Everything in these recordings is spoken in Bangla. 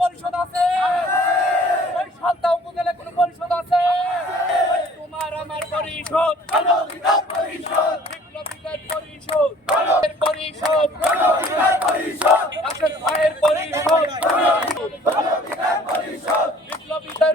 পরিষদ আছে উপজেলা কোন পরিষদ আছে তোমার আমার পরিষদ পরিষদ পরিষদ রাশেদ ভাইয়ের পরিষদ বিপ্লবীদের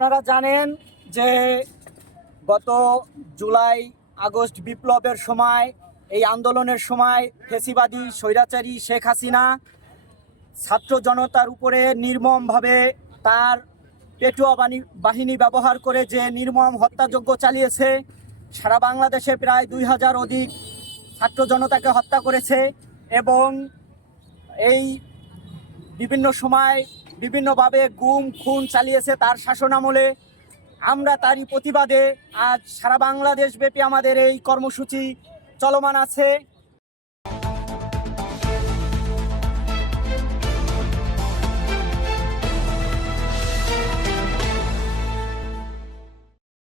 আপনারা জানেন যে গত জুলাই, আগস্ট বিপ্লবের সময়, এই আন্দোলনের সময় ফেসিবাদী, স্বৈরাচারী শেখ হাসিনা ছাত্র জনতার উপরে নির্মমভাবে তার পেটুয়া বাহিনী ব্যবহার করে যে নির্মম হত্যাযজ্ঞ চালিয়েছে, সারা বাংলাদেশে প্রায় দুই হাজার অধিক ছাত্র জনতাকে হত্যা করেছে এবং এই বিভিন্ন সময় বিভিন্নভাবে গুম, খুন চালিয়েছে তার শাসনামলে। আমরা তারই প্রতিবাদে আজ সারা বাংলাদেশ ব্যাপী আমাদের এই কর্মসূচি চলমান আছে।